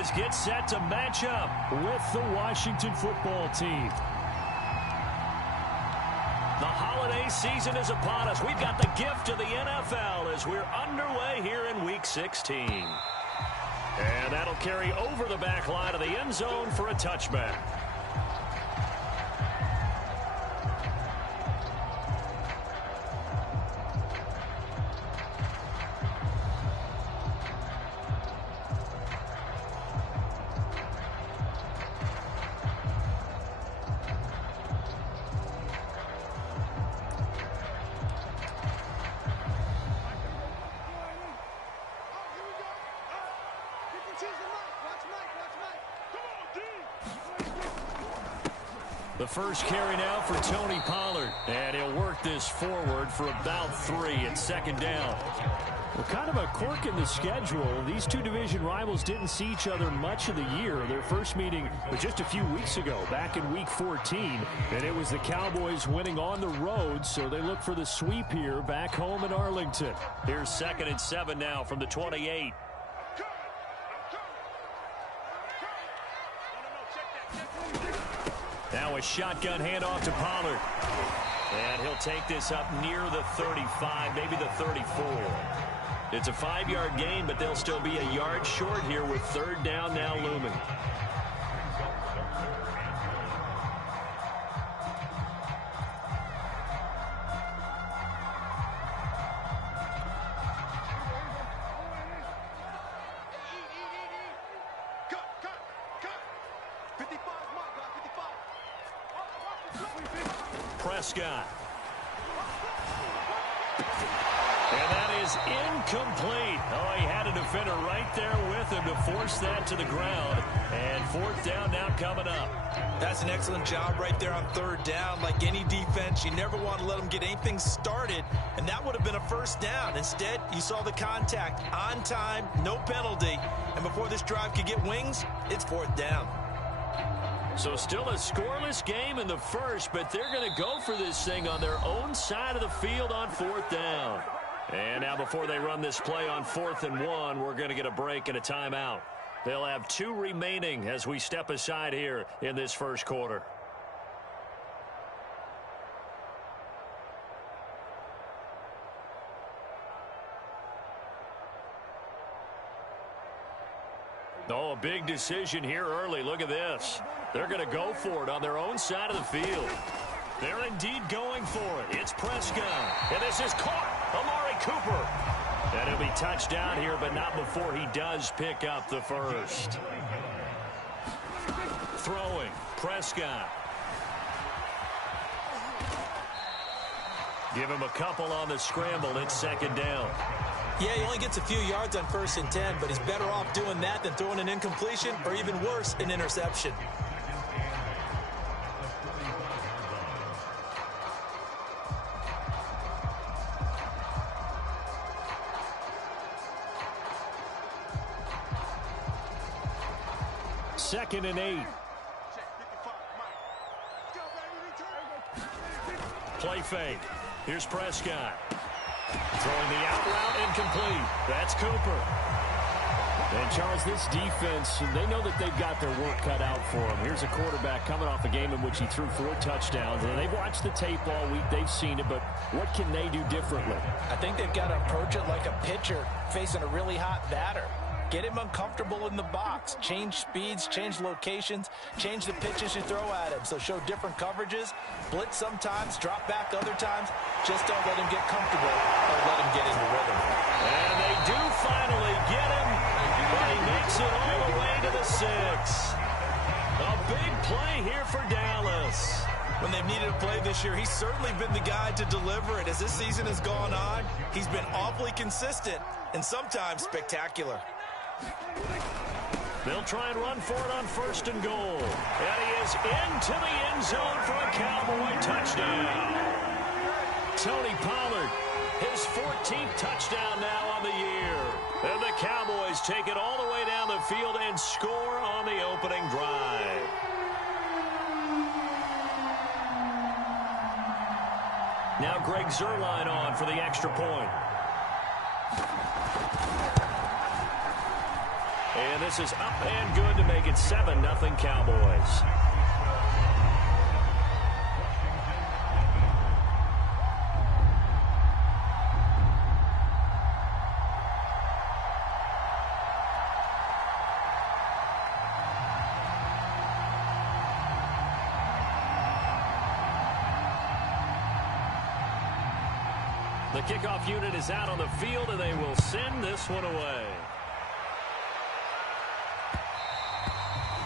Cowboys get set to match up with the Washington football team. The holiday season is upon us. We've got the gift of the NFL as we're underway here in Week 16. And that'll carry over the back line of the end zone for a touchback. The first carry now for Tony Pollard. And he'll work this forward for about 3 at second down. Well, kind of a quirk in the schedule. These two division rivals didn't see each other much of the year. Their first meeting was just a few weeks ago, back in Week 14. And it was the Cowboys winning on the road, so they look for the sweep here back home in Arlington. Here's 2nd and 7 now from the 28. Now a shotgun handoff to Pollard. And he'll take this up near the 35, maybe the 34. It's a 5-yard gain, but they'll still be a yard short here with 3rd down now looming. Prescott. And that is incomplete. Oh, he had a defender right there with him to force that to the ground. And 4th down now coming up. That's an excellent job right there on 3rd down. Like any defense, you never want to let them get anything started, and that would have been a 1st down. Instead, you saw the contact on time, no penalty, and before this drive could get wings, it's 4th down. So still a scoreless game in the first, but they're going to go for this thing on their own side of the field on 4th down. And now before they run this play on 4th and 1, we're going to get a break and a timeout. They'll have 2 remaining as we step aside here in this first quarter. Oh, a big decision here early. Look at this. They're going to go for it on their own side of the field. They're indeed going for it. It's Prescott. And this is caught. Amari Cooper. And he'll be touched down here, but not before he does pick up the first. Throwing. Prescott. Give him a couple on the scramble. It's 2nd down. Yeah, he only gets a few yards on 1st and 10, but he's better off doing that than throwing an incompletion or even worse, an interception. Second and 8. Play fake. Here's Prescott. Throwing the out route incomplete. That's Cooper. And, Charles, this defense, they know that they've got their work cut out for them. Here's a quarterback coming off a game in which he threw 4 touchdowns. And they've watched the tape all week. They've seen it, but what can they do differently? I think they've got to approach it like a pitcher facing a really hot batter. Get him uncomfortable in the box. Change speeds, change locations, change the pitches you throw at him. So show different coverages, blitz sometimes, drop back other times. Just don't let him get comfortable or let him get into rhythm. And they do finally get him, but he makes it all the way to the 6. A big play here for Dallas. When they've needed a play this year, he's certainly been the guy to deliver it. As this season has gone on, he's been awfully consistent and sometimes spectacular. They'll try and run for it on 1st and goal. And he is into the end zone for a Cowboy touchdown. Tony Pollard, his 14th touchdown now on the year. And the Cowboys take it all the way down the field and score on the opening drive. Now Greg Zuerlein on for the extra point. And this is up and good to make it 7-0 Cowboys. The kickoff unit is out on the field, and they will send this one away.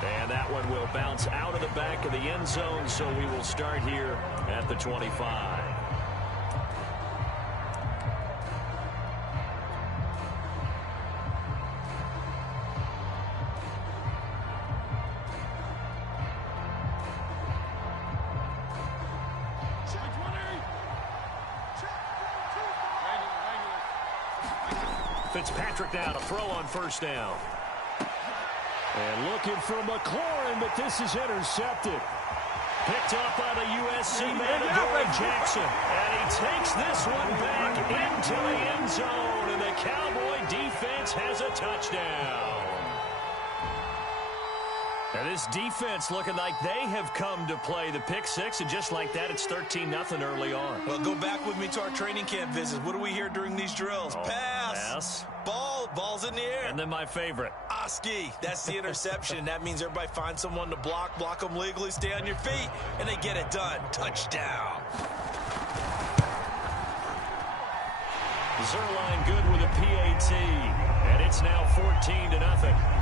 And that one will bounce out of the back of the end zone, so we will start here at the 25. Fitzpatrick now to throw on first down. And looking for McLaurin, but this is intercepted. Picked up by the USC man, Adoree Jackson. And he takes this one back into the end zone. And the Cowboy defense has a touchdown. And this defense looking like they have come to play the pick six. And just like that, it's 13-0 early on. Well, go back with me to our training camp visits. What do we hear during these drills? Pass. Ball's in the air. And then my favorite. Oski. That's the interception. That means everybody finds someone to block them legally, stay on your feet, and they get it done. Touchdown. Zerline good with a PAT. And it's now 14-0.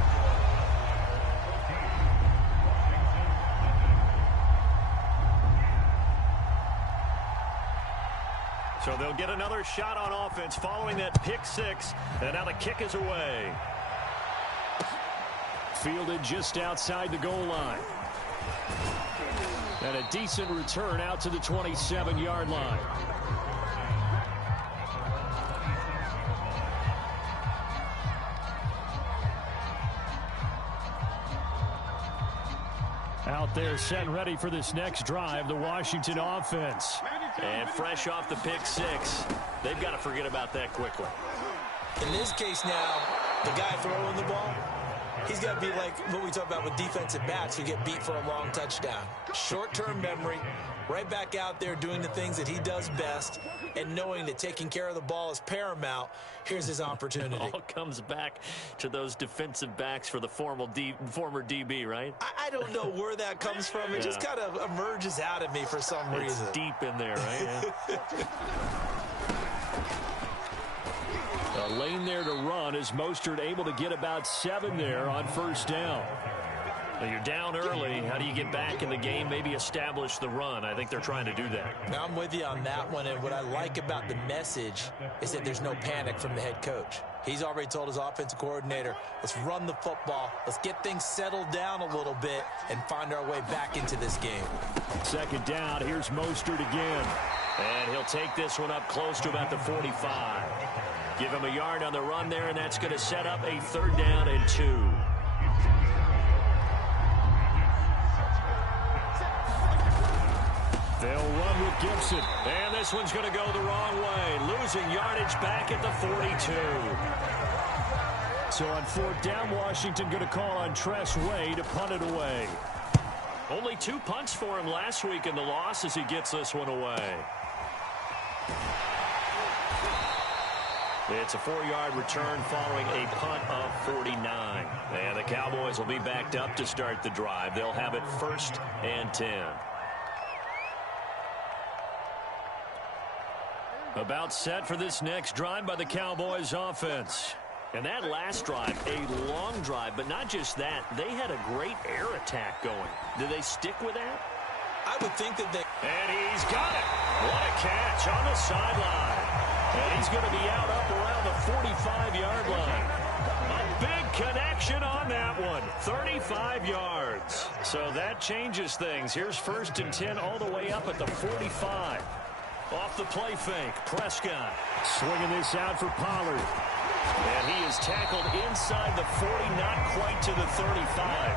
So they'll get another shot on offense following that pick six. And now the kick is away. Fielded just outside the goal line. And a decent return out to the 27-yard line. Out there set and ready for this next drive, the Washington offense. And fresh off the pick six, they've got to forget about that quickly. In this case now, the guy throwing the ball, he's got to be like what we talk about with defensive backs who get beat for a long touchdown. Short-term memory, right back out there doing the things that he does best, and knowing that taking care of the ball is paramount. Here's his opportunity. It all comes back to those defensive backs for the former DB, right? I don't know where that comes from. It just kind of emerges out of me for some reason. It's deep in there, right? Yeah. A lane there to run is Mostert able to get about 7 there on first down. Now you're down early. How do you get back in the game, maybe establish the run? I think they're trying to do that. Now I'm with you on that one, and what I like about the message is that there's no panic from the head coach. He's already told his offensive coordinator, let's run the football, let's get things settled down a little bit and find our way back into this game. Second down, here's Mostert again. And he'll take this one up close to about the 45. Give him a yard on the run there, and that's going to set up a 3rd down and 2. They'll run with Gibson. And this one's going to go the wrong way. Losing yardage back at the 42. So on 4th down, Washington going to call on Tress Way to punt it away. Only 2 punts for him last week in the loss as he gets this one away. It's a 4-yard return following a punt of 49. And the Cowboys will be backed up to start the drive. They'll have it 1st and 10. About set for this next drive by the Cowboys offense. And that last drive, a long drive, but not just that. They had a great air attack going. Did they stick with that? I would think that they... And he's got it. What a catch on the sideline. And he's going to be out up around the 45-yard line. A big connection on that one. 35 yards. So that changes things. Here's 1st and 10 all the way up at the 45. Off the play fake, Prescott swinging this out for Pollard. And he is tackled inside the 40, not quite to the 35.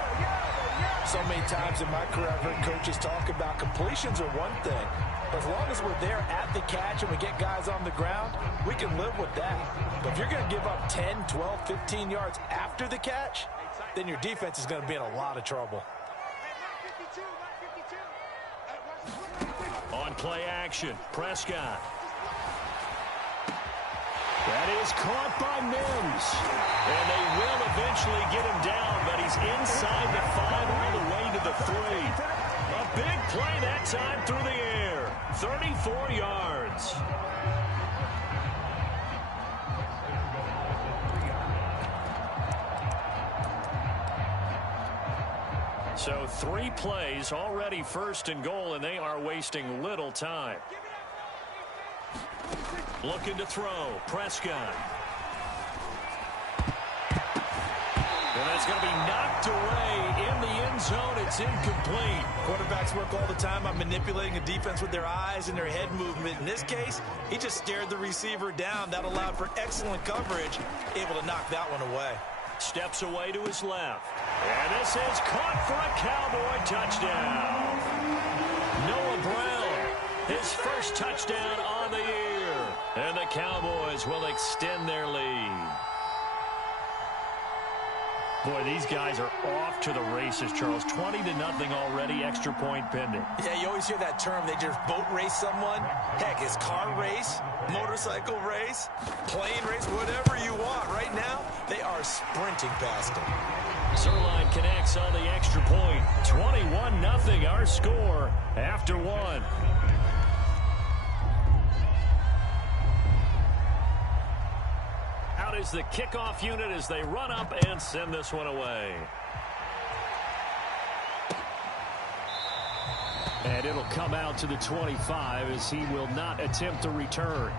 So many times in my career, I've heard coaches talk about completions are one thing, As long as we're there at the catch and we get guys on the ground, we can live with that. But if you're going to give up 10, 12, 15 yards after the catch, then your defense is going to be in a lot of trouble. On play action, Prescott. That is caught by Mims. And they will eventually get him down, but he's inside the 5 all the way to the 3. A big play that time through the air. 34 yards. So 3 plays, already 1st and goal, and they are wasting little time. Looking to throw, Prescott. And that's going to be knocked away in the end zone. It's incomplete. Quarterbacks work all the time on manipulating a defense with their eyes and their head movement. In this case, he just stared the receiver down. That allowed for excellent coverage, able to knock that one away. Steps away to his left. And this is caught for a Cowboy touchdown. Noah Brown, his first touchdown on the year. And the Cowboys will extend their lead. Boy, these guys are off to the races, Charles. 20-0 already, extra point pending. Yeah, you always hear that term. They just boat race someone. Heck, it's car race, motorcycle race, plane race, whatever you want. Right now, they are sprinting past them. Zerline connects on the extra point. 21-0 our score after 1. Out is the kickoff unit as they run up and send this one away. And it'll come out to the 25 as he will not attempt a return.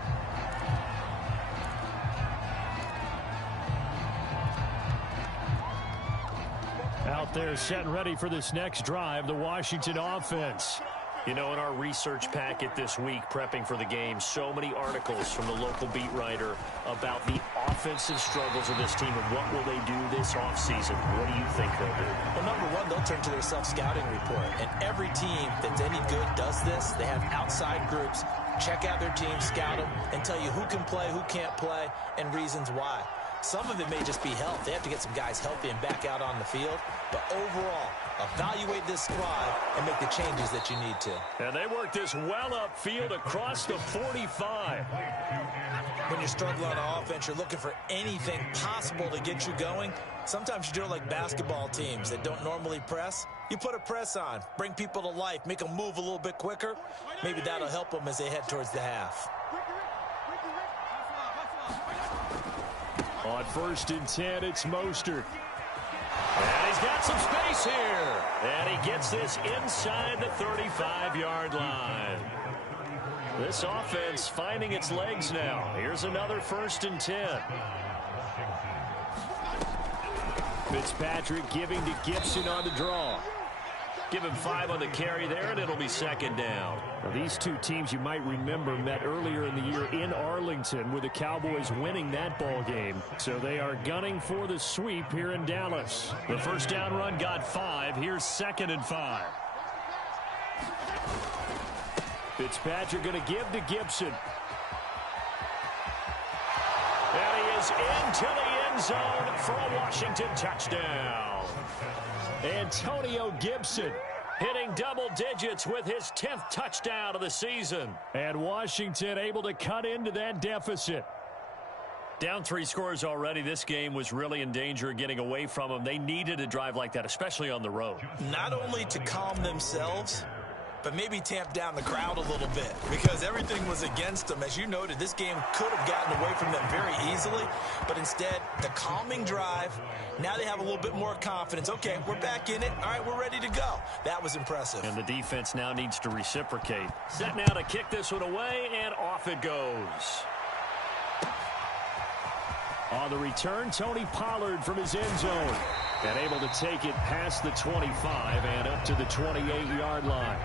Out there set and ready for this next drive, the Washington offense. You know, in our research packet this week, prepping for the game, so many articles from the local beat writer about the offensive struggles of this team and what will they do this offseason. What do you think they'll do? Well, number one, they'll turn to their self-scouting report. And every team that's any good does this. They have outside groups, check out their team, scout them, and tell you who can play, who can't play, and reasons why. Some of it may just be health. They have to get some guys healthy and back out on the field. But overall, evaluate this squad and make the changes that you need to. And they work this well upfield across the 45. When you're struggling on offense, you're looking for anything possible to get you going. Sometimes you do it like basketball teams that don't normally press. You put a press on, bring people to life, make them move a little bit quicker. Maybe that'll help them as they head towards the half. On 1st and 10, it's Mostert. And he's got some space here. And he gets this inside the 35-yard line. This offense finding its legs now. Here's another 1st and 10. Fitzpatrick giving to Gibson on the draw. Give him 5 on the carry there, and it'll be 2nd down. Now, these two teams you might remember met earlier in the year in Arlington with the Cowboys winning that ball game. So they are gunning for the sweep here in Dallas. The first down run got 5. Here's 2nd and 5. Fitzpatrick going to give to Gibson. And he is into the end zone for a Washington touchdown. Antonio Gibson hitting double digits with his 10th touchdown of the season. And Washington able to cut into that deficit. Down 3 scores already. This game was really in danger of getting away from them. They needed a drive like that, especially on the road. Not only to calm themselves, but maybe tamp down the crowd a little bit because everything was against them. As you noted, this game could have gotten away from them very easily, but instead, the calming drive, now they have a little bit more confidence. Okay, we're back in it. All right, we're ready to go. That was impressive. And the defense now needs to reciprocate. Set now to kick this one away, and off it goes. On the return, Tony Pollard from his end zone. And able to take it past the 25 and up to the 28-yard line.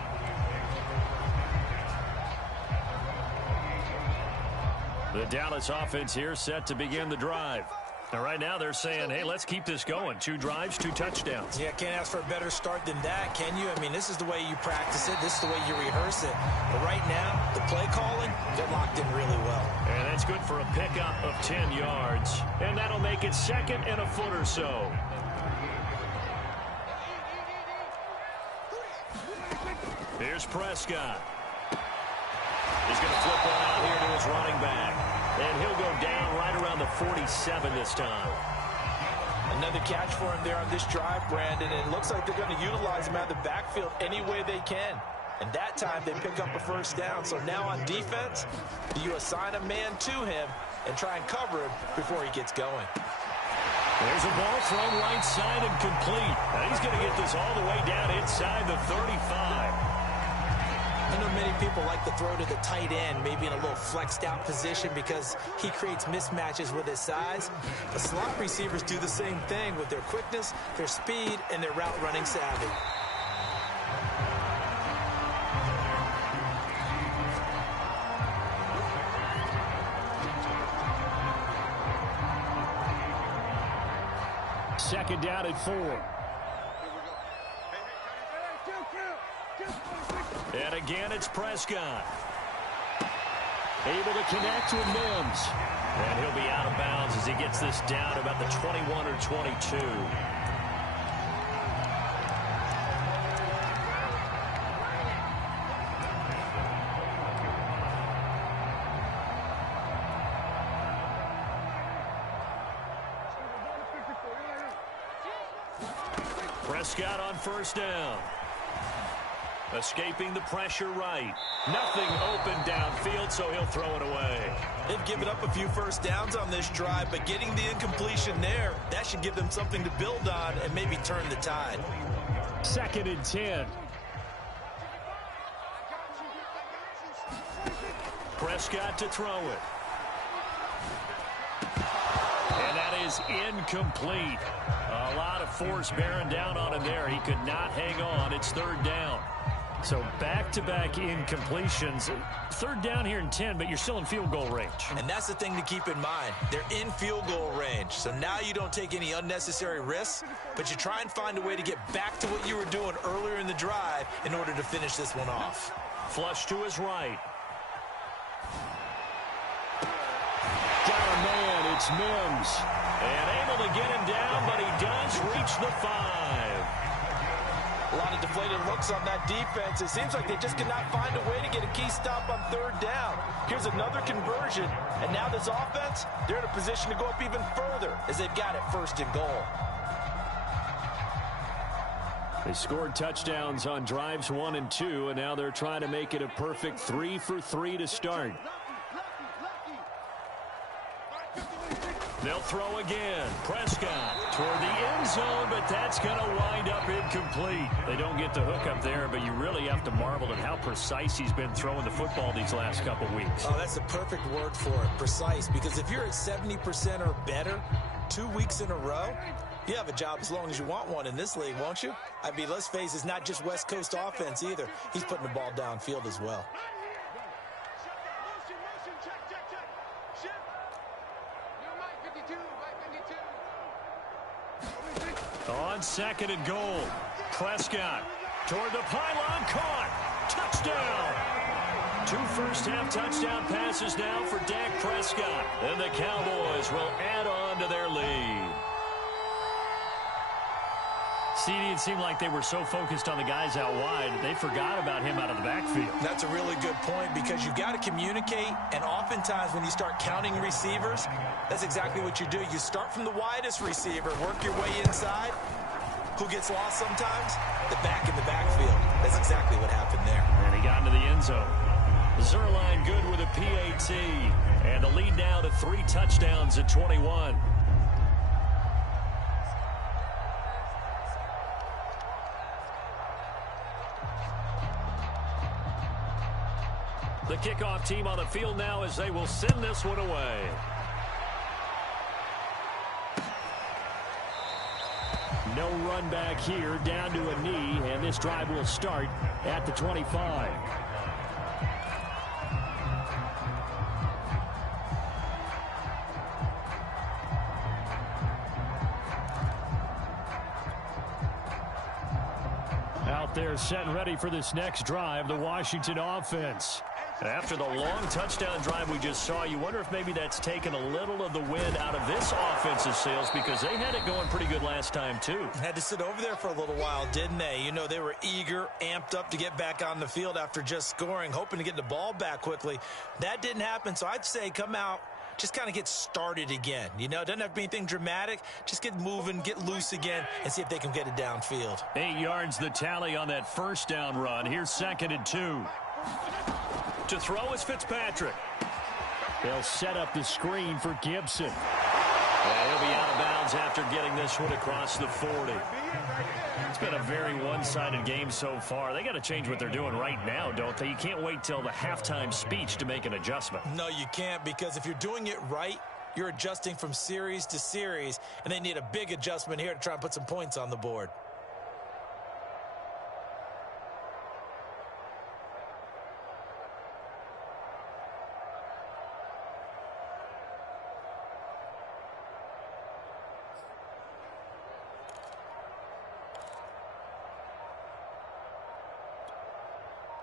The Dallas offense here set to begin the drive. And right now they're saying, hey, let's keep this going. 2 drives, 2 touchdowns. Yeah, can't ask for a better start than that, can you? I mean, this is the way you practice it. This is the way you rehearse it. But right now, the play calling, they're locked in really well. And that's good for a pickup of 10 yards. And that'll make it 2nd and a foot or so. Here's Prescott. He's going to flip one out here to his running back. And he'll go down right around the 47 this time. Another catch for him there on this drive, Brandon. And it looks like they're going to utilize him out of the backfield any way they can. And that time they pick up a first down. So now on defense, you assign a man to him and try and cover him before he gets going. There's a ball thrown right side and complete. Now he's going to get this all the way down inside the 35. I know many people like to throw to the tight end, maybe in a little flexed out position because he creates mismatches with his size. The slot receivers do the same thing with their quickness, their speed, and their route running savvy. Second down at 4. And again, it's Prescott. Able to connect with Mims. And he'll be out of bounds as he gets this down about the 21 or 22. Prescott on first down. Escaping the pressure right. Nothing open downfield, so he'll throw it away. They've given up a few first downs on this drive, but getting the incompletion there, that should give them something to build on and maybe turn the tide. 2nd and 10. Prescott to throw it. And that is incomplete. A lot of force bearing down on him there. He could not hang on. It's 3rd down. So back-to-back incompletions. 3rd down here in 10, but you're still in field goal range. And that's the thing to keep in mind. They're in field goal range. So now you don't take any unnecessary risks, but you try and find a way to get back to what you were doing earlier in the drive in order to finish this one off. Flush to his right. Got a man. It's Mims. And able to get him down, but he does reach the 5. A lot of deflated looks on that defense. It seems like they just cannot find a way to get a key stop on 3rd down. Here's another conversion, and now this offense, they're in a position to go up even further as they've got it 1st and goal. They scored touchdowns on drives 1 and 2, and now they're trying to make it a perfect 3 for 3 to start. They'll throw again. Prescott toward the end zone, but that's going to wind up incomplete. They don't get the hook up there, but you really have to marvel at how precise he's been throwing the football these last couple weeks. Oh, that's the perfect word for it, precise, because if you're at 70% or better 2 weeks in a row, you have a job as long as you want one in this league, won't you? I mean, let's face it, it's not just West Coast offense either. He's putting the ball downfield as well. On 2nd and goal, Prescott toward the pylon, caught, touchdown. 2 first-half touchdown passes now for Dak Prescott, and the Cowboys will add on to their lead. CD, it seemed like they were so focused on the guys out wide, they forgot about him out of the backfield. That's a really good point because you've got to communicate, and oftentimes when you start counting receivers, that's exactly what you do. You start from the widest receiver, work your way inside. Who gets lost sometimes? The back in the backfield. That's exactly what happened there. And he got into the end zone. Zerline good with a PAT, and the lead now to 3 touchdowns at 21. The kickoff team on the field now as they will send this one away. No run back here, down to a knee, and this drive will start at the 25. out there set and ready for this next drive, the Washington offense. After the long touchdown drive we just saw, you wonder if maybe that's taken a little of the wind out of this offensive sails because they had it going pretty good last time, too. Had to sit over there for a little while, didn't they? You know, they were eager, amped up to get back on the field after just scoring, hoping to get the ball back quickly. That didn't happen, so I'd say come out, just kind of get started again. You know, it doesn't have to be anything dramatic. Just get moving, get loose again, and see if they can get it downfield. 8 yards the tally on that first down run. Here's 2nd and 2. To throw is Fitzpatrick. They'll set up the screen for Gibson. And he'll be out of bounds after getting this one across the 40. It's been a very one-sided game so far. They got to change what they're doing right now, don't they? You can't wait till the halftime speech to make an adjustment. No, you can't, because if you're doing it right, you're adjusting from series to series, and they need a big adjustment here to try and put some points on the board.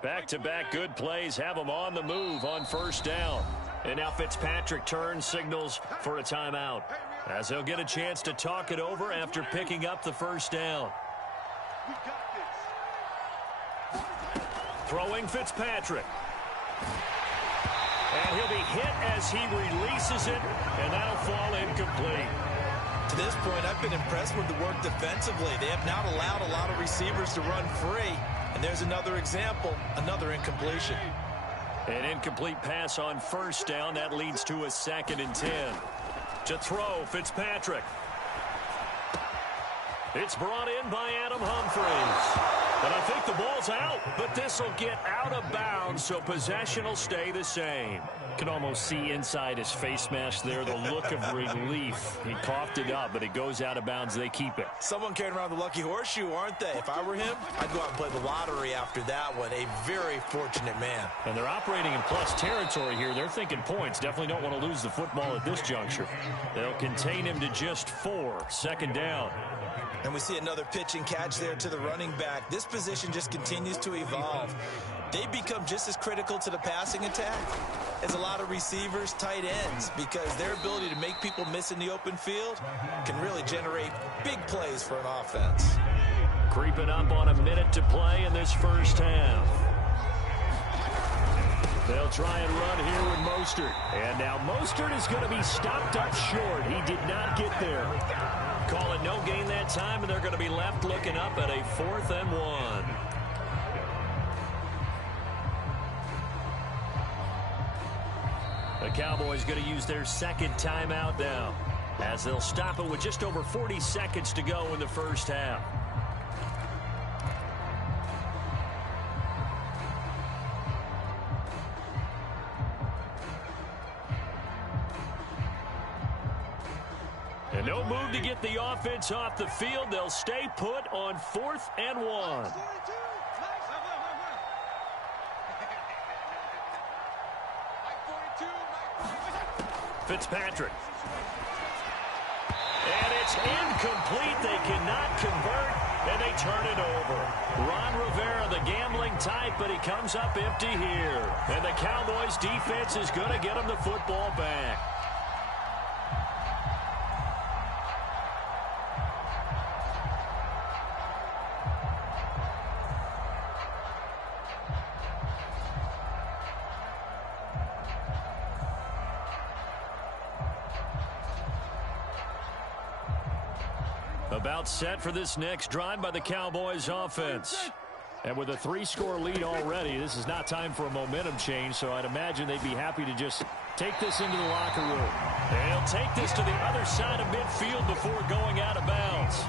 Back-to-back good plays have them on the move on first down. And now Fitzpatrick turns, signals for a timeout, as he'll get a chance to talk it over after picking up the first down. Throwing Fitzpatrick. And he'll be hit as he releases it, and that'll fall incomplete. To this point, I've been impressed with the work defensively. They have not allowed a lot of receivers to run free. And there's another example, another incompletion. An incomplete pass on first down. That leads to a 2nd and 10. To throw, Fitzpatrick. It's brought in by Adam Humphries. And I think the ball's out, but this will get out of bounds, so possession will stay the same. Can almost see inside his face mask there the look of relief. He coughed it up, but it goes out of bounds. They keep it. Someone carrying around the lucky horseshoe, aren't they? If I were him, I'd go out and play the lottery after that one. A very fortunate man. And they're operating in plus territory here. They're thinking points. Definitely don't want to lose the football at this juncture. They'll contain him to just 4. 2nd down. And we see another pitch and catch there to the running back. This position just continues to evolve. They become just as critical to the passing attack as a lot of receivers, tight ends, because their ability to make people miss in the open field can really generate big plays for an offense. Creeping up on a minute to play in this first half. They'll try and run here with Mostert. And now Mostert is going to be stopped up short. He did not get there. Call it no gain that time, and they're going to be left looking up at a 4th and 1. The Cowboys going to use their 2nd timeout now, as they'll stop it with just over 40 seconds to go in the first half. And no move to get the offense off the field. They'll stay put on 4th and 1. Fitzpatrick. And it's incomplete. They cannot convert, and they turn it over. Ron Rivera, the gambling type, but he comes up empty here. And the Cowboys defense is going to get him the football back. About set for this next drive by the Cowboys offense. And with a 3-score lead already, this is not time for a momentum change, so I'd imagine they'd be happy to just take this into the locker room. They'll take this to the other side of midfield before going out of bounds.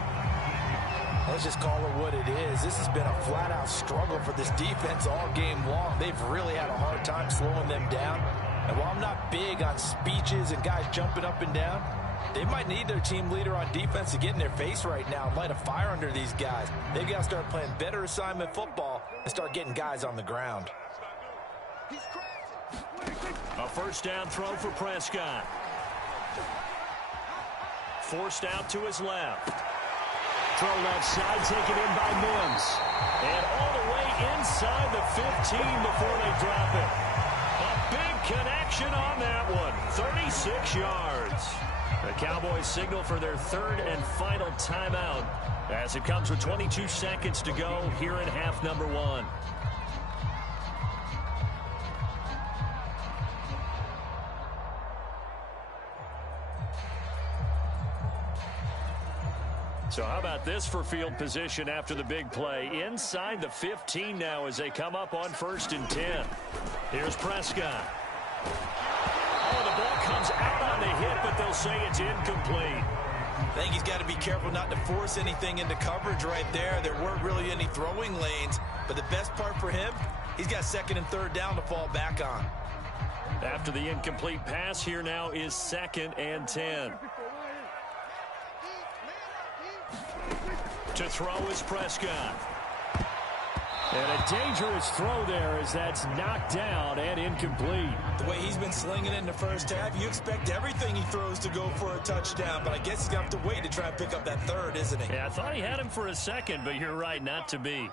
Let's just call it what it is. This has been a flat-out struggle for this defense all game long. They've really had a hard time slowing them down. And while I'm not big on speeches and guys jumping up and down, they might need their team leader on defense to get in their face right now and light a fire under these guys. They've got to start playing better assignment football and start getting guys on the ground. A first down throw for Prescott. Forced out to his left. throw left side, taken in by Mims. And all the way inside the 15 before they drop it. A big connection on that one. 36 yards. The Cowboys signal for their third and final timeout as it comes with 22 seconds to go here in half number one. So how about this for field position after the big play? Inside the 15 now as they come up on 1st and 10. Here's Prescott. Oh, the ball comes out on the hit, but they'll say it's incomplete. I think he's got to be careful not to force anything into coverage right there. There weren't really any throwing lanes, but the best part for him, he's got 2nd and 3rd down to fall back on. After the incomplete pass, here now is 2nd and 10. To throw is Prescott. And a dangerous throw there as that's knocked down and incomplete. The way he's been slinging it in the first half, you expect everything he throws to go for a touchdown, but I guess he's going to have to wait to try and pick up that 3rd, isn't he? Yeah, I thought he had him for a second, but you're right, not to be.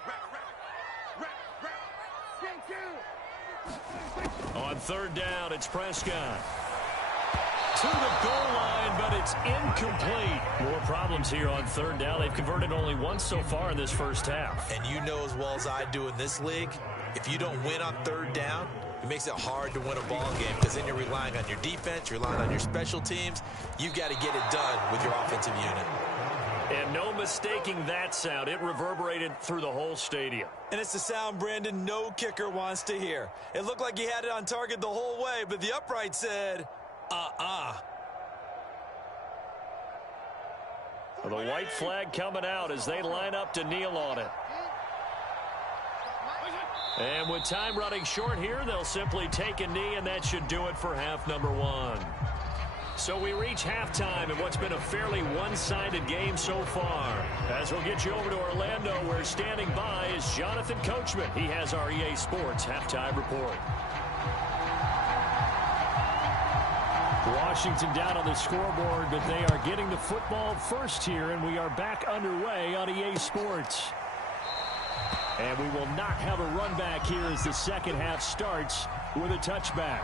On 3rd down, it's Prescott. To the goal line, but it's incomplete. More problems here on 3rd down. They've converted only once so far in this first half. And you know as well as I do in this league, if you don't win on 3rd down, it makes it hard to win a ball game because then you're relying on your defense, you're relying on your special teams. You've got to get it done with your offensive unit. And no mistaking that sound. It reverberated through the whole stadium. And it's the sound, Brandon, no kicker wants to hear. It looked like he had it on target the whole way, but the upright said... The white flag coming out as they line up to kneel on it. And with time running short here, they'll simply take a knee, and that should do it for half number one. So we reach halftime in what's been a fairly one-sided game so far. As we'll get you over to Orlando, where standing by is Jonathan Coachman. He has our EA Sports halftime report. Washington down on the scoreboard, but they are getting the football first here, and we are back underway on EA Sports. And we will not have a run back here as the second half starts with a touchback.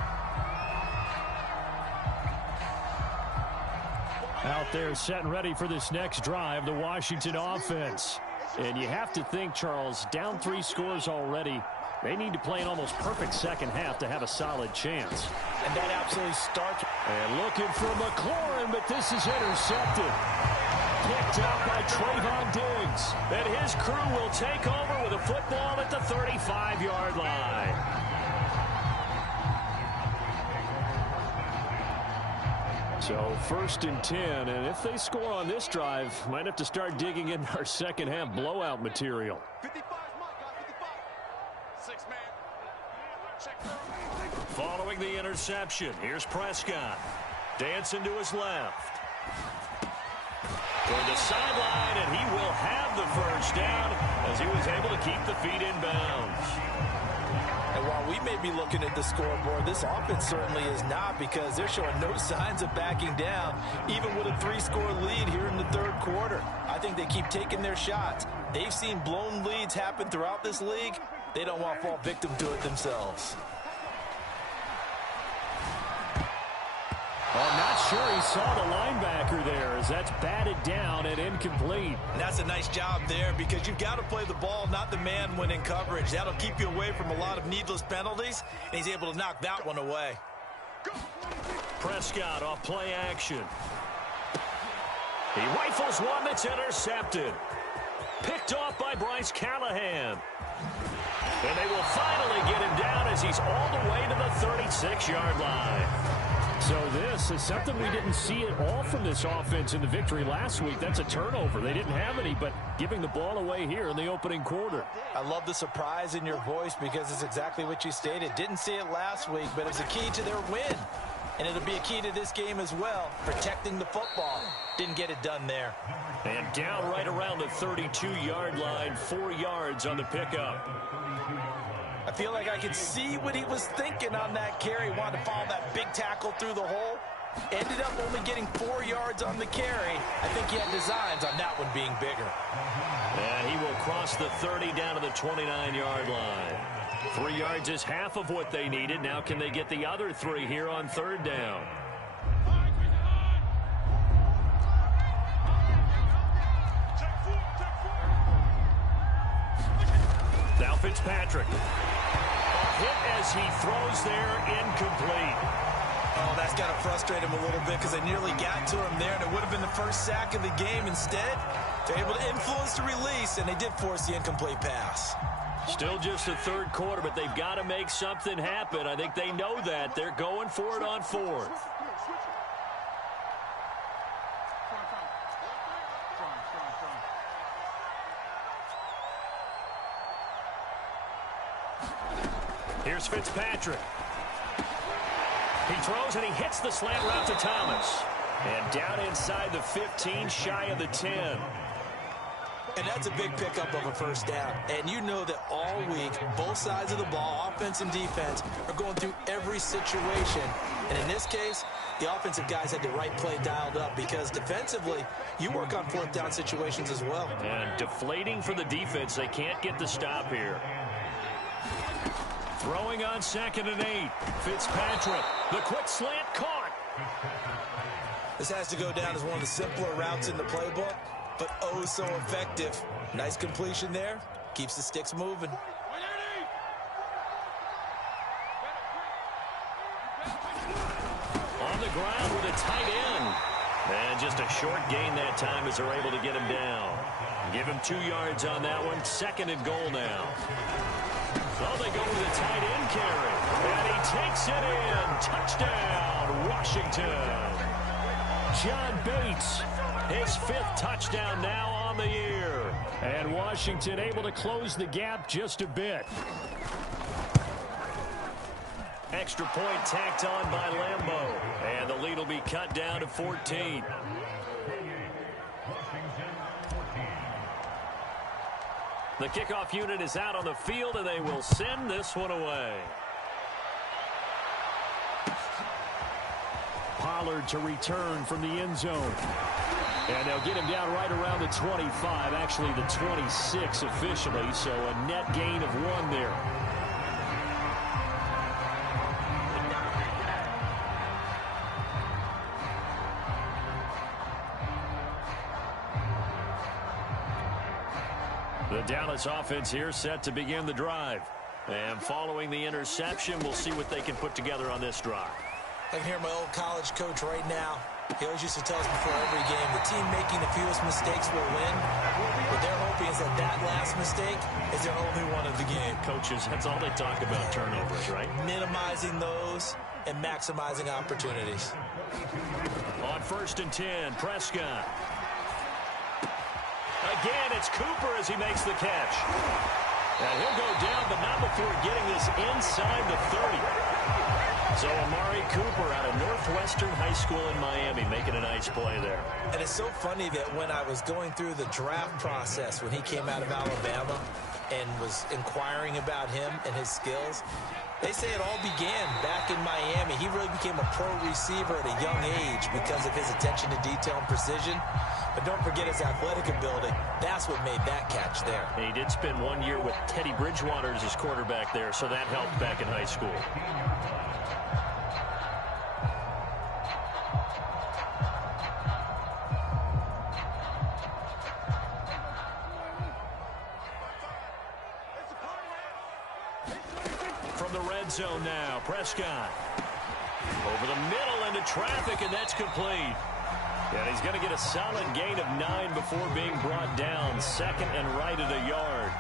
Out there set and ready for this next drive, the Washington offense. And you have to think, Charles, down 3 scores already. They need to play an almost perfect second half to have a solid chance. And that absolutely starts. And looking for McLaurin, but this is intercepted. Picked up by Trayvon Diggs. And his crew will take over with a football at the 35-yard line. So 1st and 10, and if they score on this drive, might have to start digging in our second half blowout material. 55 6 man. Check. Following the interception, here's Prescott. Dancing to his left. For the sideline, and he will have the first down as he was able to keep the feet in bounds. And while we may be looking at the scoreboard, this offense certainly is not, because they're showing no signs of backing down, even with a 3-score lead here in the 3rd quarter. I think they keep taking their shots. They've seen blown leads happen throughout this league. They don't want to fall victim to it themselves. I'm not sure he saw the linebacker there as that's batted down and incomplete. And that's a nice job there, because you've got to play the ball, not the man when in coverage. That'll keep you away from a lot of needless penalties, and he's able to knock that one away. Prescott off play action. He rifles one that's intercepted. Picked off by Bryce Callahan. And they will finally get him down as he's all the way to the 36-yard line. So this is something we didn't see at all from this offense in the victory last week. That's a turnover. They didn't have any, but giving the ball away here in the opening quarter. I love the surprise in your voice, because it's exactly what you stated. Didn't see it last week, but it's a key to their win. And it'll be a key to this game as well, protecting the football. Didn't get it done there. And down right around the 32-yard line, 4 yards on the pickup. I feel like I could see what he was thinking on that carry. Wanted to follow that big tackle through the hole. Ended up only getting 4 yards on the carry. I think he had designs on that one being bigger. And he will cross the 30 down to the 29-yard line. 3 yards is half of what they needed. Now can they get the other 3 here on 3rd down? Now Fitzpatrick. A hit as he throws there, incomplete. Oh, that's got to frustrate him a little bit because they nearly got to him there, and it would have been the first sack of the game. Instead, they're able to influence the release, and they did force the incomplete pass. Still just the 3rd quarter, but they've got to make something happen. I think they know that. They're going for it on 4th. Here's Fitzpatrick. He throws and he hits the slant route to Thomas. And down inside the 15, shy of the 10. And that's a big pickup of a first down. And you know that all week, both sides of the ball, offense and defense, are going through every situation. And in this case, the offensive guys had the right play dialed up because defensively, you work on 4th down situations as well. And deflating for the defense. They can't get the stop here. Throwing on 2nd and 8. Fitzpatrick. The quick slant caught. This has to go down as one of the simpler routes in the playbook, but oh so effective. Nice completion there. Keeps the sticks moving. On the ground with a tight end. And just a short gain that time as they're able to get him down. Give him 2 yards on that one. 2nd and goal now. Oh, they go with a tight end carry. And he takes it in. Touchdown, Washington. John Bates, his 5th touchdown now on the year. And Washington able to close the gap just a bit. Extra point tacked on by Lambeau. And the lead will be cut down to 14. The kickoff unit is out on the field, and they will send this one away. Pollard to return from the end zone. And they'll get him down right around the 25, actually the 26 officially, so a net gain of 1 there. The Dallas offense here set to begin the drive. And following the interception, we'll see what they can put together on this drive. I can hear my old college coach right now. He always used to tell us before every game, the team making the fewest mistakes will win. What they're hoping is that that last mistake is their only one of the game. Coaches, that's all they talk about, turnovers, right? Minimizing those and maximizing opportunities. On 1st and 10, Prescott. Again, it's Cooper as he makes the catch. And he'll go down, but not before getting this inside the 30. So Amari Cooper out of Northwestern High School in Miami making a nice play there. And it's so funny that when I was going through the draft process when he came out of Alabama and was inquiring about him and his skills, they say it all began back in Miami. He really became a pro receiver at a young age because of his attention to detail and precision. But don't forget his athletic ability. That's what made that catch there. He did spend 1 year with Teddy Bridgewater as his quarterback there, so that helped back in high school. From the red zone now, Prescott. Over the middle into traffic, and that's complete. And he's going to get a solid gain of 9 before being brought down. 2nd and right at a yard.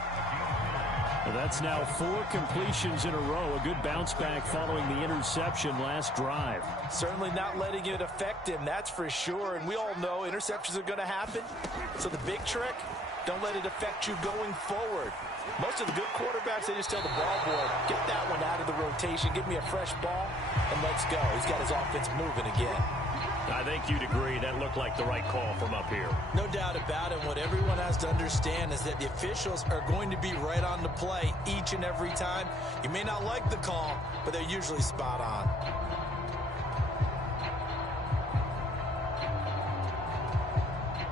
Well, that's now 4 completions in a row. A good bounce back following the interception last drive. Certainly not letting it affect him, that's for sure. And we all know interceptions are going to happen. So the big trick, don't let it affect you going forward. Most of the good quarterbacks, they just tell the ball boy, get that one out of the rotation, give me a fresh ball, and let's go. He's got his offense moving again. I think you'd agree that looked like the right call from up here. No doubt about it. What everyone has to understand is that the officials are going to be right on the play each and every time. You may not like the call, but they're usually spot on.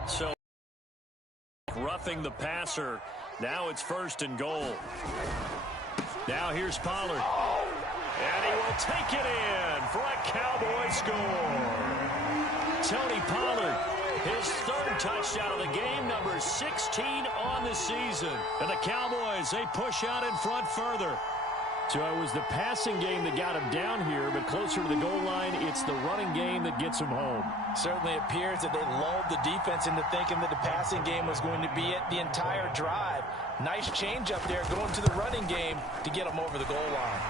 So roughing the passer. Now it's 1st and goal. Now here's Pollard. And he will take it in for a Cowboy score. Tony Pollard, his 3rd touchdown of the game, number 16 on the season. And the Cowboys, they push out in front further. So it was the passing game that got him down here, but closer to the goal line, it's the running game that gets him home. Certainly appears that they lulled the defense into thinking that the passing game was going to be it the entire drive. Nice change up there going to the running game to get them over the goal line.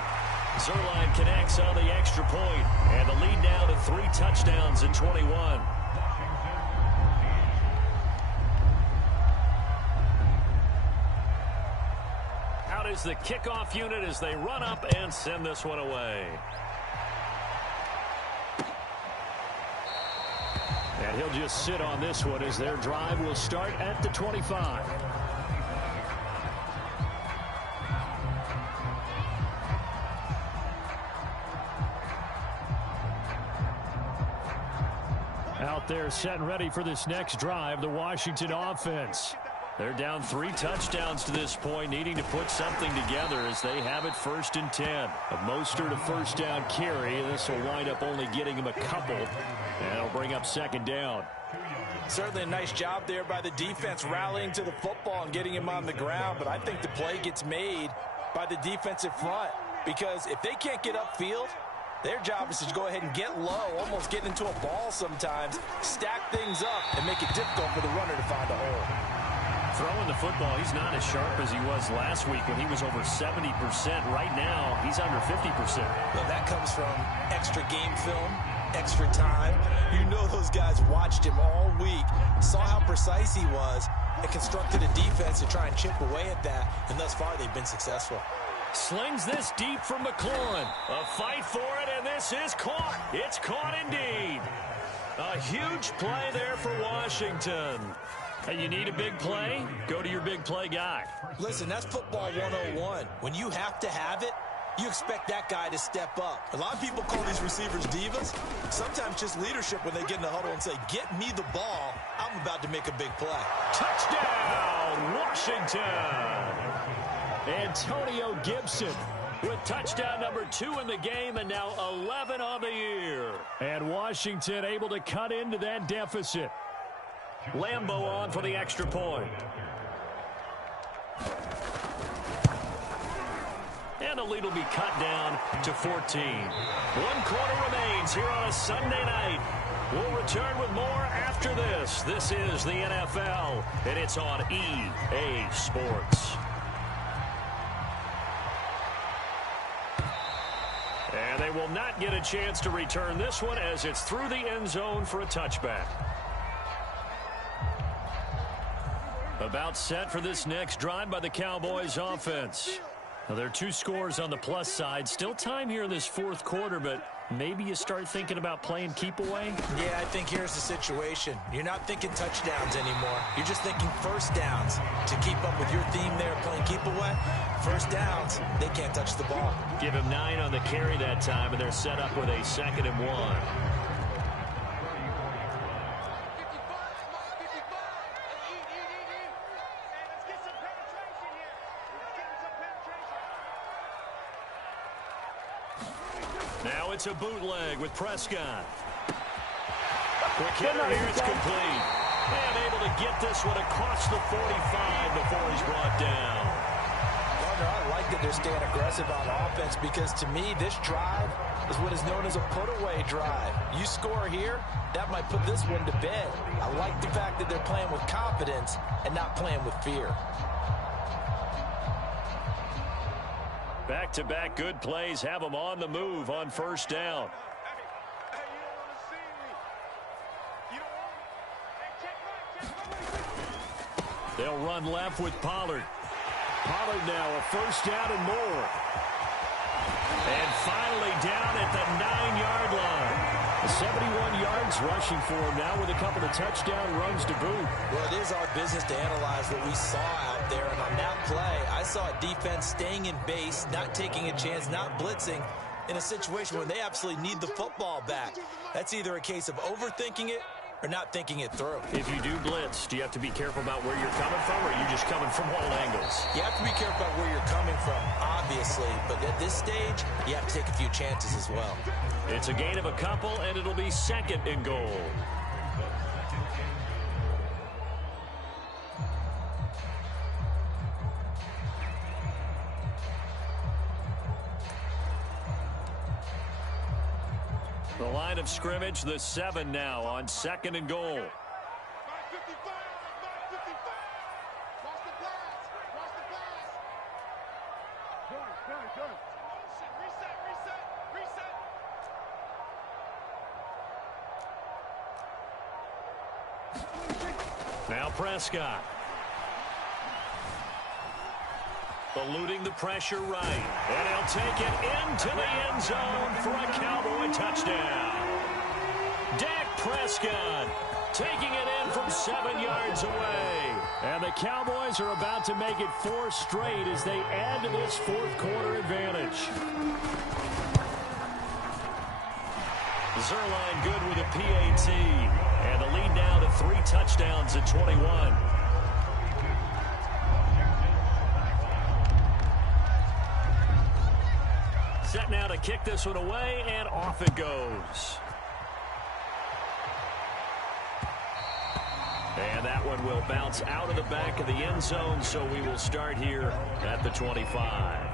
Zerline connects on the extra point, and the lead now to 3 touchdowns in 21. Out is the kickoff unit as they run up and send this one away. And he'll just sit on this one as their drive will start at the 25. Out there set and ready for this next drive, the Washington offense. They're down 3 touchdowns to this point, needing to put something together as they have it 1st and 10. A Mostert a 1st down carry. This will wind up only getting him a couple, and it'll bring up 2nd down. Certainly a nice job there by the defense rallying to the football and getting him on the ground, but I think the play gets made by the defensive front because if they can't get upfield, their job is to go ahead and get low, almost get into a ball sometimes, stack things up, and make it difficult for the runner to find a hole. Throwing the football, he's not as sharp as he was last week when he was over 70%. Right now, he's under 50%. Well, that comes from extra game film, extra time. You know those guys watched him all week, saw how precise he was, and constructed a defense to try and chip away at that, and thus far they've been successful. Slings this deep from McLaurin. A fight for it, and this is caught. It's caught indeed. A huge play there for Washington. Hey, you need a big play? Go to your big play guy. Listen, that's football 101. When you have to have it, you expect that guy to step up. A lot of people call these receivers divas. Sometimes just leadership when they get in the huddle and say, get me the ball. I'm about to make a big play. Touchdown, Washington. Antonio Gibson with touchdown number 2 in the game and now 11 on the year. And Washington able to cut into that deficit. Lambeau on for the extra point. And the lead will be cut down to 14. 1 quarter remains here on a Sunday night. We'll return with more after this. This is the NFL, and it's on EA Sports. And they will not get a chance to return this one as it's through the end zone for a touchback. About set for this next drive by the Cowboys offense. Now, there are 2 scores on the plus side. Still time here in this 4th quarter, but maybe you start thinking about playing keep away? Yeah, I think here's the situation. You're not thinking touchdowns anymore. You're just thinking 1st downs. To keep up with your theme there, playing keep away, 1st downs, they can't touch the ball. Give him 9 on the carry that time, and they're set up with a 2nd and 1. Now it's a bootleg with Prescott. Quick hitter here, it's complete. And able to get this one across the 45 before he's brought down. Partner, I like that they're staying aggressive on offense because to me, this drive is what is known as a put-away drive. You score here, that might put this one to bed. I like the fact that they're playing with confidence and not playing with fear. Back-to-back good plays have them on the move on 1st down. They'll run left with Pollard. Pollard now a 1st down and more. And finally down at the 9-yard line. 71 yards rushing for him now with a couple of touchdown runs to boot. Well, it is our business to analyze what we saw out there. And on that play, I saw a defense staying in base, not taking a chance, not blitzing in a situation where they absolutely need the football back. That's either a case of overthinking it or not thinking it through. If you do blitz, do you have to be careful about where you're coming from, or are you just coming from all angles? You have to be careful about where you're coming from, obviously, but at this stage, you have to take a few chances as well. It's a gain of a couple, and it'll be second and goal. The line of scrimmage, the 7 now on second and goal. Now Prescott. Eluding the pressure right. And he'll take it into the end zone for a Cowboy touchdown. Dak Prescott taking it in from 7 yards away. And the Cowboys are about to make it 4 straight as they add to this fourth quarter advantage. Zerline good with a PAT. And the lead now to 3 touchdowns at 21. Set now to kick this one away, and off it goes. And that one will bounce out of the back of the end zone, so we will start here at the 25.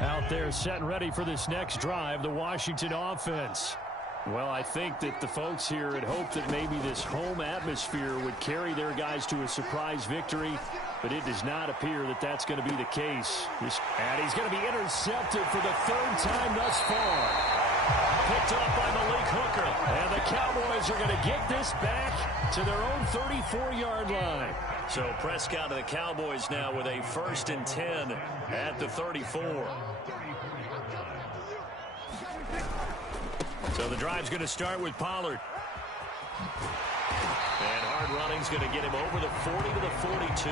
Out there set and ready for this next drive, the Washington offense. Well, I think that the folks here had hoped that maybe this home atmosphere would carry their guys to a surprise victory, but it does not appear that that's going to be the case. And he's going to be intercepted for the 3rd time thus far. Picked up by Malik Hooker. And the Cowboys are going to get this back to their own 34-yard line. So Prescott and the Cowboys now with a 1st and 10 at the 34. So the drive's going to start with Pollard. And hard running's going to get him over the 40 to the 42.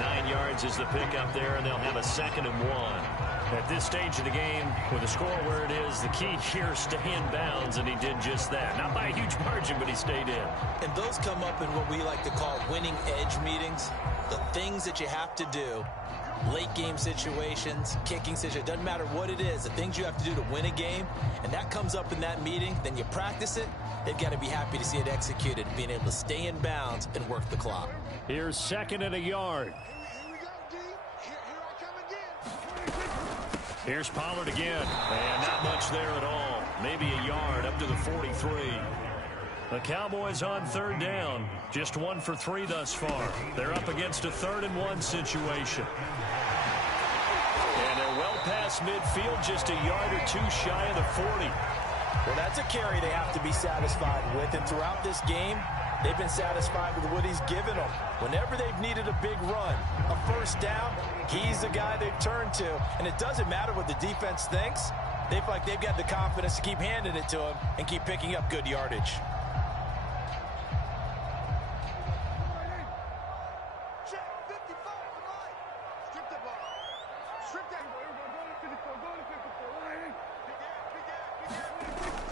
9 yards is the pickup there, and they'll have a 2nd and 1. At this stage of the game, with the score where it is, the key here, stay in bounds, and he did just that. Not by a huge margin, but he stayed in. And those come up in what we like to call winning edge meetings. The things that you have to do, late game situations, kicking situations, doesn't matter what it is, the things you have to do to win a game, and that comes up in that meeting, then you practice it. They've got to be happy to see it executed, being able to stay in bounds and work the clock. Here's 2nd and a yard. Here's Pollard again, and not much there at all. Maybe a yard up to the 43. The Cowboys on 3rd down, just 1 for 3 thus far. They're up against a 3rd and 1 situation. And they're well past midfield, just a yard or 2 shy of the 40. Well, that's a carry they have to be satisfied with, and throughout this game, they've been satisfied with what he's given them. Whenever they've needed a big run, a 1st down, he's the guy they've turned to. And it doesn't matter what the defense thinks. They feel like they've got the confidence to keep handing it to him and keep picking up good yardage.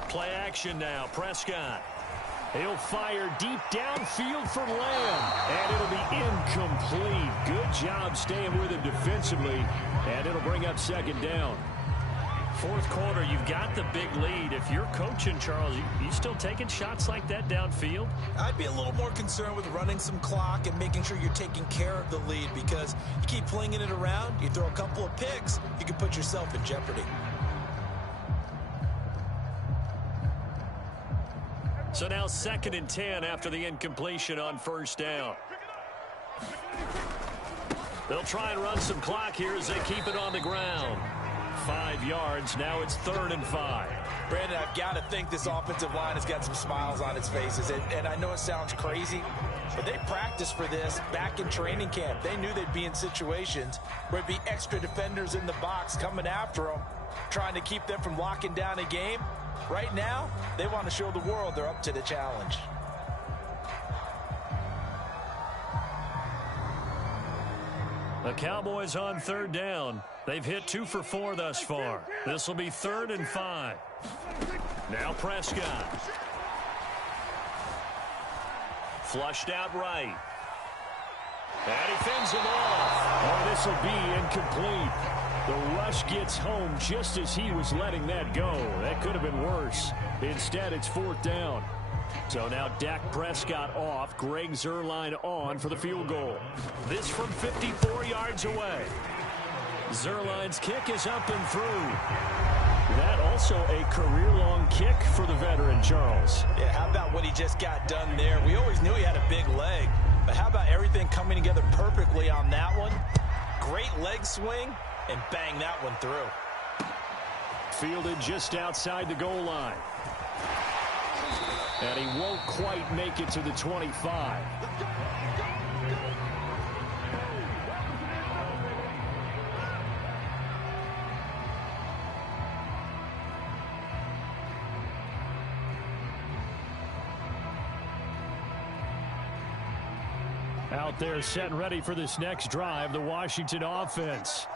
Play action now, Prescott. He'll fire deep downfield for Lamb, and it'll be incomplete. Good job staying with him defensively, and it'll bring up 2nd down. 4th quarter, you've got the big lead. If you're coaching, Charles, you still taking shots like that downfield? I'd be a little more concerned with running some clock and making sure you're taking care of the lead, because you keep flinging it around, you throw a couple of picks, you can put yourself in jeopardy. So now 2nd and 10 after the incompletion on 1st down. They'll try and run some clock here as they keep it on the ground. 5 yards. Now it's 3rd and 5. Brandon, I've got to think this offensive line has got some smiles on its faces. And I know it sounds crazy, but they practiced for this back in training camp. They knew they'd be in situations where it'd be extra defenders in the box coming after them, trying to keep them from locking down a game. Right now, they want to show the world they're up to the challenge. The Cowboys on third down. They've hit 2 for 4 thus far. This will be 3rd and 5. Now Prescott. Flushed out right. And he fends him off. Oh, this will be incomplete. The rush gets home just as he was letting that go. That could have been worse. Instead, it's 4th down. So now Dak Prescott off, Greg Zuerlein on for the field goal. This from 54 yards away. Zuerlein's kick is up and through. That also a career-long kick for the veteran, Charles. Yeah, how about what he just got done there? We always knew he had a big leg, but how about everything coming together perfectly on that one? Great leg swing, and bang that one through. Fielded just outside the goal line. And he won't quite make it to the 25. Out there set and ready for this next drive, the Washington offense.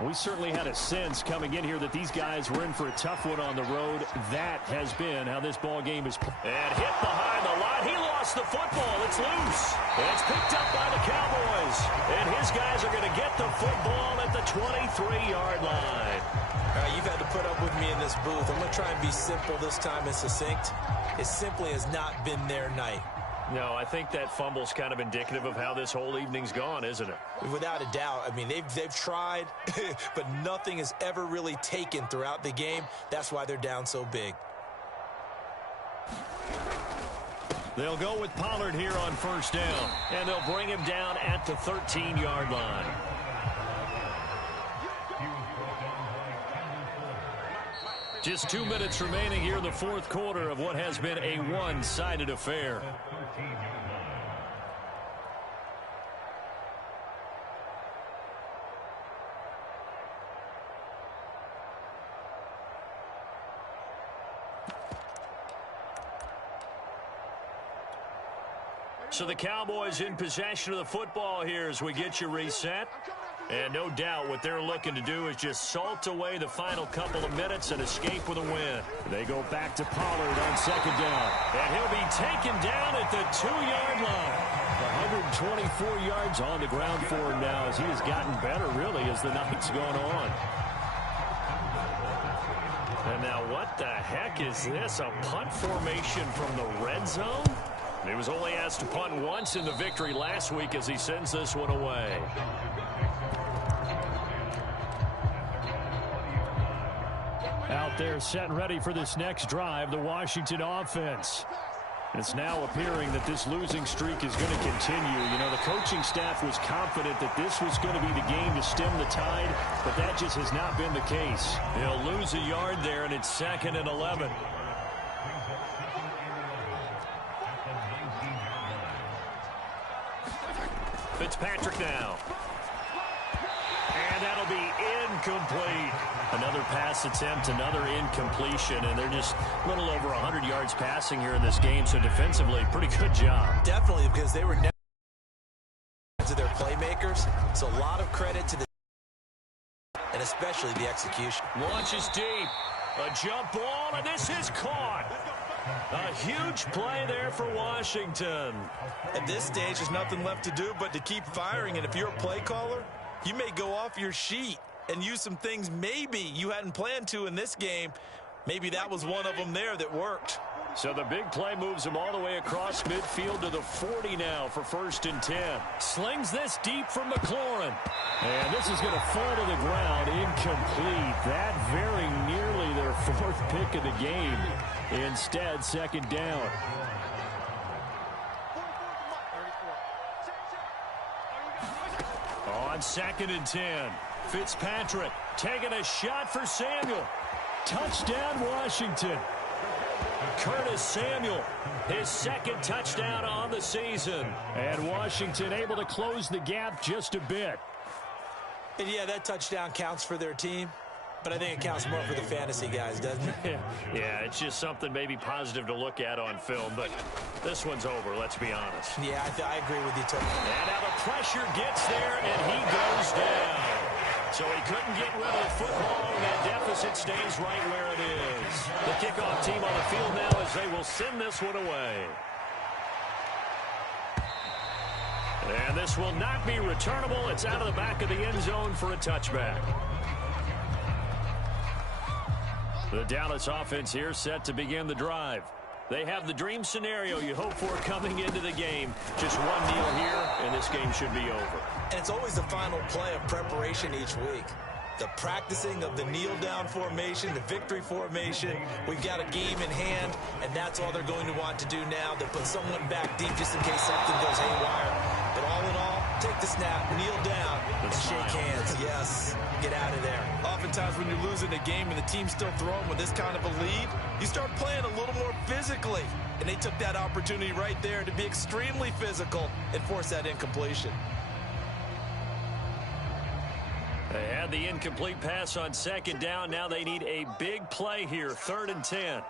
We certainly had a sense coming in here that these guys were in for a tough one on the road. That has been how this ball game is played. And hit behind the line. He lost the football. It's loose. It's picked up by the Cowboys. And his guys are going to get the football at the 23-yard line. All right, you've had to put up with me in this booth. I'm going to try and be simple this time and succinct. It simply has not been their night. No, I think that fumble's kind of indicative of how this whole evening's gone, isn't it? Without a doubt. I mean, they've tried, but nothing has ever really taken throughout the game. That's why they're down so big. They'll go with Pollard here on 1st down, and they'll bring him down at the 13-yard line. Just 2 minutes remaining here in the 4th quarter of what has been a one-sided affair. So the Cowboys in possession of the football here as we get you reset. And no doubt what they're looking to do is just salt away the final couple of minutes and escape with a win. They go back to Pollard on 2nd down. And he'll be taken down at the 2-yard line. 124 yards on the ground for him now as he has gotten better, really, as the night's gone on. And now what the heck is this? A punt formation from the red zone? He was only asked to punt once in the victory last week as he sends this one away. Out there set and ready for this next drive, the Washington offense. It's now appearing that this losing streak is going to continue. You know, the coaching staff was confident that this was going to be the game to stem the tide, but that just has not been the case. He'll lose a yard there, and it's 2nd and 11. Fitzpatrick now. And that'll be incomplete. Another pass attempt, another incompletion, and they're just a little over 100 yards passing here in this game, so defensively, pretty good job. Definitely, because they were never to their playmakers, so a lot of credit to the and especially the execution. Launches deep. A jump ball, and this is caught. A huge play there for Washington. At this stage, there's nothing left to do but to keep firing, and if you're a play caller, you may go off your sheet and use some things maybe you hadn't planned to in this game. Maybe that was one of them there that worked. So the big play moves him all the way across midfield to the 40 now for 1st and 10. Slings this deep from McLaurin. And this is going to fall to the ground incomplete. That very nearly their 4th pick of the game. Instead, 2nd down. On 2nd and 10, Fitzpatrick taking a shot for Samuel. Touchdown, Washington. Curtis Samuel, his 2nd touchdown on the season. And Washington able to close the gap just a bit. And yeah, that touchdown counts for their team. but I think it counts more for the fantasy guys, doesn't it? Yeah, it's just something maybe positive to look at on film, but this one's over, let's be honest. Yeah, I agree with you, Tony. And now the pressure gets there, and he goes down. So he couldn't get rid of the football, and that deficit stays right where it is. The kickoff team on the field now as they will send this one away. And this will not be returnable. It's out of the back of the end zone for a touchback. The Dallas offense here set to begin the drive. They have the dream scenario you hope for coming into the game. Just one kneel here, and this game should be over. And it's always the final play of preparation each week. The practicing of the kneel-down formation, the victory formation. We've got a game in hand, and that's all they're going to want to do now. They put someone back deep just in case something goes haywire. But all in all, take the snap, kneel down, and shake hands. Yes, get out of there. Oftentimes when you're losing a game and the team's still throwing with this kind of a lead, you start playing a little more physically. And they took that opportunity right there to be extremely physical and force that incompletion. They had the incomplete pass on second down. Now they need a big play here, 3rd and 10.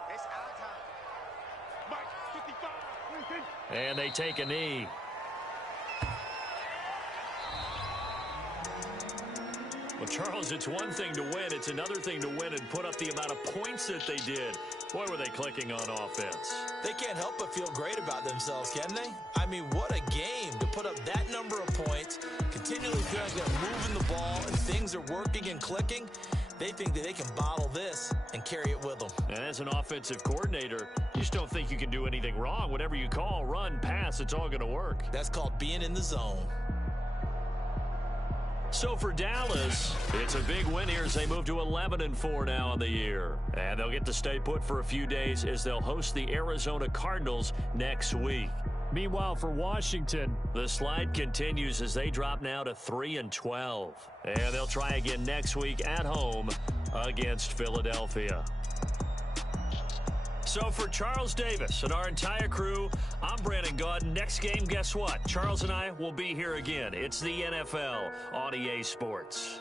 And they take a knee. Well, Charles, it's one thing to win. It's another thing to win and put up the amount of points that they did. Boy, were they clicking on offense. They can't help but feel great about themselves, can they? I mean, what a game to put up that number of points, continually feeling like they're moving the ball and things are working and clicking. They think that they can bottle this and carry it with them. And as an offensive coordinator, you just don't think you can do anything wrong. Whatever you call, run, pass, it's all going to work. That's called being in the zone. So for Dallas, it's a big win here as they move to 11-4 now on the year. And they'll get to stay put for a few days as they'll host the Arizona Cardinals next week. Meanwhile, for Washington, the slide continues as they drop now to 3-12. And they'll try again next week at home against Philadelphia. So for Charles Davis and our entire crew, I'm Brandon Gaudin. Next game, guess what? Charles and I will be here again. It's the NFL on EA Sports.